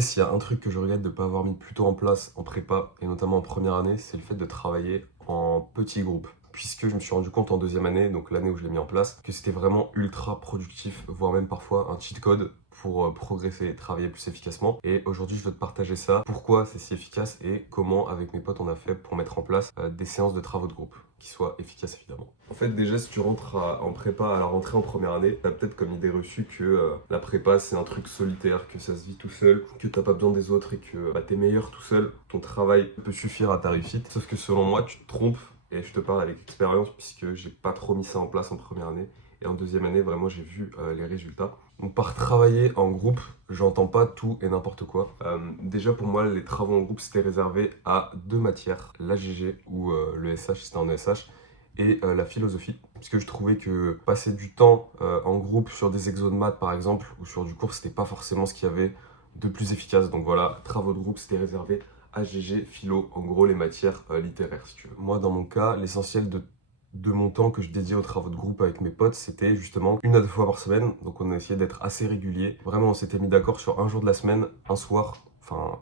sais, s'il y a un truc que je regrette de ne pas avoir mis plus tôt en place en prépa, et notamment en première année, c'est le fait de travailler en petits groupes. Puisque je me suis rendu compte en deuxième année, donc l'année où je l'ai mis en place, que c'était vraiment ultra productif, voire même parfois un cheat code pour progresser et travailler plus efficacement. Et aujourd'hui, je veux te partager ça, pourquoi c'est si efficace et comment, avec mes potes, on a fait pour mettre en place des séances de travaux de groupe qui soient efficaces évidemment. En fait, déjà, si tu rentres en prépa à la rentrée en première année, t'as peut-être comme idée reçue que la prépa c'est un truc solitaire, que ça se vit tout seul, que t'as pas besoin des autres et que t'es meilleur tout seul. Ton travail peut suffire à ta réussite. Sauf que selon moi, tu te trompes et je te parle avec expérience puisque j'ai pas trop mis ça en place en première année. Et en deuxième année, vraiment, j'ai vu les résultats. Donc, par travailler en groupe, j'entends pas tout et n'importe quoi. Déjà, pour moi, les travaux en groupe, c'était réservé à deux matières, l'AGG ou le SH, c'était en ESH, et la philosophie. Puisque je trouvais que passer du temps en groupe sur des exos de maths, par exemple, ou sur du cours, c'était pas forcément ce qu'il y avait de plus efficace. Donc voilà, travaux de groupe, c'était réservé AGG, philo, en gros les matières littéraires, si tu veux. Moi, dans mon cas, l'essentiel de mon temps que je dédiais aux travaux de groupe avec mes potes, c'était justement une à deux fois par semaine. Donc on a essayé d'être assez régulier. Vraiment, on s'était mis d'accord sur un jour de la semaine, un soir, enfin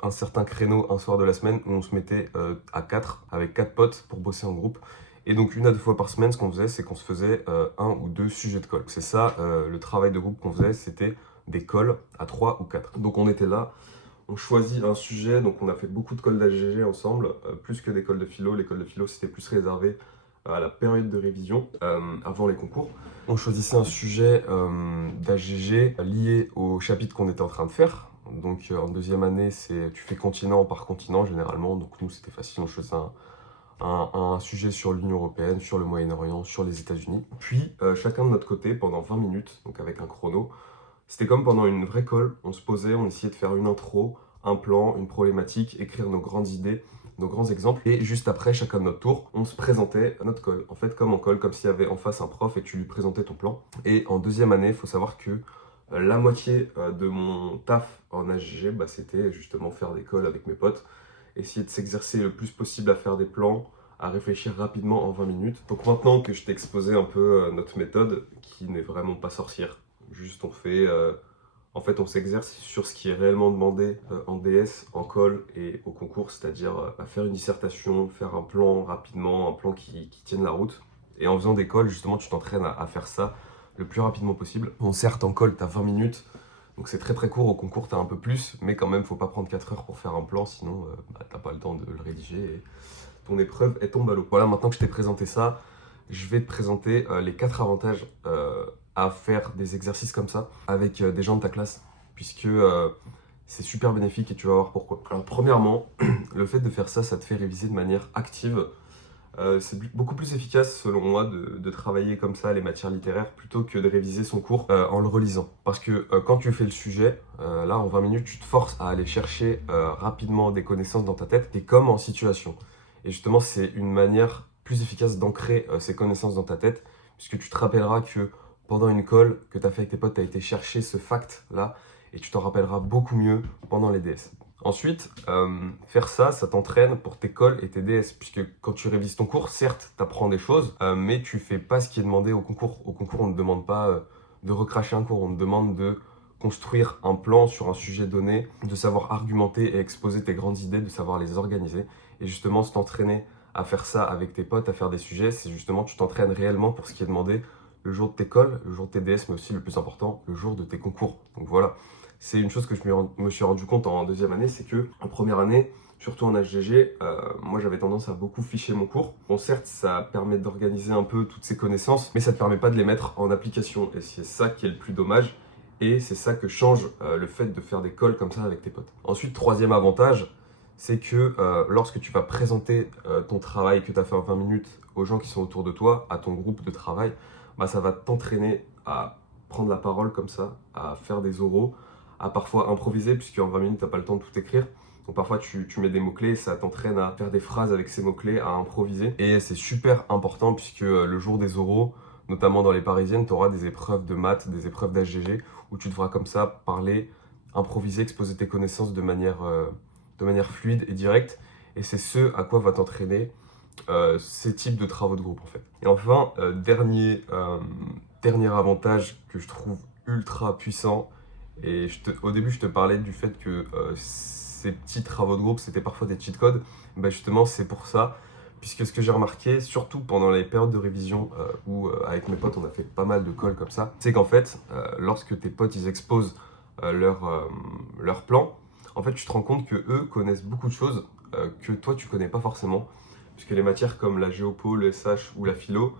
un certain créneau, un soir de la semaine, où on se mettait à quatre, avec quatre potes pour bosser en groupe. Et donc une à deux fois par semaine, ce qu'on faisait, c'est qu'on se faisait un ou deux sujets de colle. C'est ça, le travail de groupe qu'on faisait, c'était des colles à trois ou quatre. Donc on était là, on choisit un sujet, donc on a fait beaucoup de colles d'AGG ensemble, plus que des colles de philo. Les colles de philo, c'était plus réservé à la période de révision, avant les concours. On choisissait un sujet d'AGG lié au chapitre qu'on était en train de faire. Donc en deuxième année, tu fais continent par continent généralement. Donc nous, c'était facile, on choisissait un sujet sur l'Union Européenne, sur le Moyen-Orient, sur les États-Unis. Puis chacun de notre côté, pendant 20 minutes, donc avec un chrono, c'était comme pendant une vraie colle, on se posait, on essayait de faire une intro, un plan, une problématique, écrire nos grandes idées, nos grands exemples. Et juste après, chacun de notre tour, on se présentait à notre colle. En fait, comme en colle, comme s'il y avait en face un prof et que tu lui présentais ton plan. Et en deuxième année, il faut savoir que la moitié de mon taf en AGG, c'était justement faire des colles avec mes potes, essayer de s'exercer le plus possible à faire des plans, à réfléchir rapidement en 20 minutes. Donc maintenant que je t'ai exposé un peu notre méthode, qui n'est vraiment pas sorcière, juste en fait on s'exerce sur ce qui est réellement demandé en DS, en colle et au concours, c'est-à-dire faire une dissertation, faire un plan rapidement, un plan qui tienne la route. Et en faisant des colles, justement, tu t'entraînes à faire ça le plus rapidement possible. Bon, certes, en colle, tu as 20 minutes, donc c'est très très court. Au concours, tu as un peu plus, mais quand même, faut pas prendre 4 heures pour faire un plan, sinon t'as pas le temps de le rédiger et ton épreuve est tombe à l'eau. Voilà, maintenant que je t'ai présenté ça, je vais te présenter les 4 avantages à faire des exercices comme ça avec des gens de ta classe, puisque c'est super bénéfique et tu vas voir pourquoi. Alors premièrement, le fait de faire ça, ça te fait réviser de manière active. C'est beaucoup plus efficace selon moi de travailler comme ça les matières littéraires plutôt que de réviser son cours en le relisant. Parce que quand tu fais le sujet, là en 20 minutes, tu te forces à aller chercher rapidement des connaissances dans ta tête et comme en situation. Et justement, c'est une manière plus efficace d'ancrer ces connaissances dans ta tête, puisque tu te rappelleras que pendant une colle que tu as fait avec tes potes, tu as été chercher ce fact-là, et tu t'en rappelleras beaucoup mieux pendant les DS. Ensuite, faire ça, ça t'entraîne pour tes colles et tes DS, puisque quand tu révises ton cours, certes, tu apprends des choses, mais tu fais pas ce qui est demandé au concours. Au concours, on ne te demande pas de recracher un cours, on te demande de construire un plan sur un sujet donné, de savoir argumenter et exposer tes grandes idées, de savoir les organiser. Et justement, se t'entraîner à faire ça avec tes potes, à faire des sujets, c'est justement tu t'entraînes réellement pour ce qui est demandé le jour de tes colles, le jour de tes DS, mais aussi le plus important, le jour de tes concours. Donc voilà, c'est une chose que me suis rendu compte en deuxième année, c'est que en première année, surtout en HGG, moi j'avais tendance à beaucoup ficher mon cours. Bon certes, ça permet d'organiser un peu toutes ces connaissances, mais ça ne te permet pas de les mettre en application. Et c'est ça qui est le plus dommage. Et c'est ça que change le fait de faire des calls comme ça avec tes potes. Ensuite, troisième avantage, c'est que lorsque tu vas présenter ton travail que tu as fait en 20 minutes aux gens qui sont autour de toi, à ton groupe de travail, ça va t'entraîner à prendre la parole comme ça, à faire des oraux, à parfois improviser, puisque en 20 minutes, tu n'as pas le temps de tout écrire. Donc parfois, tu mets des mots-clés, ça t'entraîne à faire des phrases avec ces mots-clés, à improviser. Et c'est super important, puisque le jour des oraux, notamment dans les parisiennes, tu auras des épreuves de maths, des épreuves d'HGG, où tu devras comme ça parler, improviser, exposer tes connaissances de manière fluide et directe. Et c'est ce à quoi va t'entraîner ces types de travaux de groupe en fait. Et enfin, dernier avantage que je trouve ultra puissant Et au début, je te parlais du fait que ces petits travaux de groupe, c'était parfois des cheat codes. Bah justement, c'est pour ça. Puisque ce que j'ai remarqué, surtout pendant les périodes de révision où avec mes potes on a fait pas mal de calls comme ça, c'est qu'en fait, lorsque tes potes ils exposent leur plan, en fait tu te rends compte que eux connaissent beaucoup de choses que toi tu connais pas forcément. Puisque les matières comme la géopo, le SH ou la philo,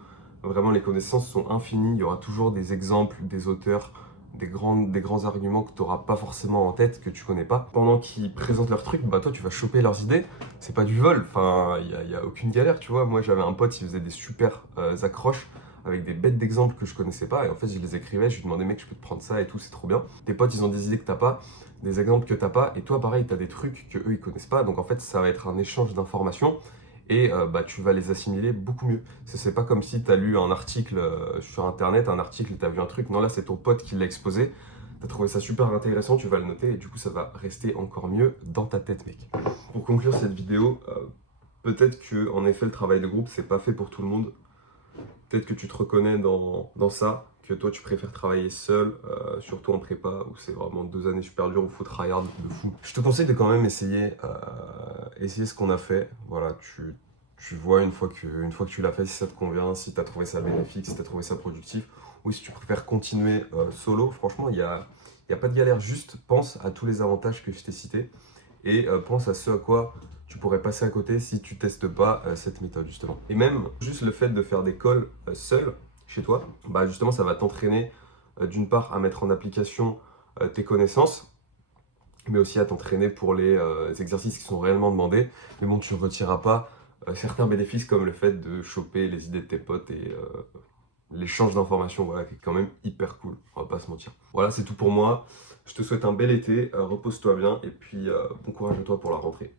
vraiment les connaissances sont infinies, il y aura toujours des exemples, des auteurs, des grands arguments que tu n'auras pas forcément en tête, que tu connais pas. Pendant qu'ils présentent leurs trucs, bah toi tu vas choper leurs idées, c'est pas du vol, enfin y a aucune galère, tu vois. Moi j'avais un pote, il faisait des super accroches avec des bêtes d'exemples que je connaissais pas, et en fait je les écrivais, je lui demandais mec je peux te prendre ça et tout, c'est trop bien. Tes potes ils ont des idées que t'as pas, des exemples que t'as pas, et toi pareil t'as des trucs que eux ils connaissent pas, donc en fait ça va être un échange d'informations et bah, tu vas les assimiler beaucoup mieux. C'est pas comme si tu as lu un article sur internet, un article et tu as vu un truc. Non, là, c'est ton pote qui l'a exposé. Tu as trouvé ça super intéressant, tu vas le noter et du coup, ça va rester encore mieux dans ta tête, mec. Pour conclure cette vidéo, peut-être que en effet, le travail de groupe, c'est pas fait pour tout le monde. Peut-être que tu te reconnais dans ça, que toi, tu préfères travailler seul, surtout en prépa, où c'est vraiment 2 années super dures, où il faut tryhard de fou. Je te conseille de quand même essayer ce qu'on a fait. Voilà, tu vois une fois que tu l'as fait, si ça te convient, si tu as trouvé ça bénéfique, si tu as trouvé ça productif, ou si tu préfères continuer solo. Franchement, il y a pas de galère, juste pense à tous les avantages que je t'ai cités et pense à ce à quoi tu pourrais passer à côté si tu testes pas cette méthode justement. Et même juste le fait de faire des calls seul chez toi, bah justement ça va t'entraîner d'une part à mettre en application tes connaissances, mais aussi à t'entraîner pour les exercices qui sont réellement demandés. Mais bon, tu ne retireras pas certains bénéfices comme le fait de choper les idées de tes potes et l'échange d'informations, voilà, qui est quand même hyper cool, on va pas se mentir. Voilà, c'est tout pour moi. Je te souhaite un bel été, repose-toi bien et puis bon courage à toi pour la rentrée.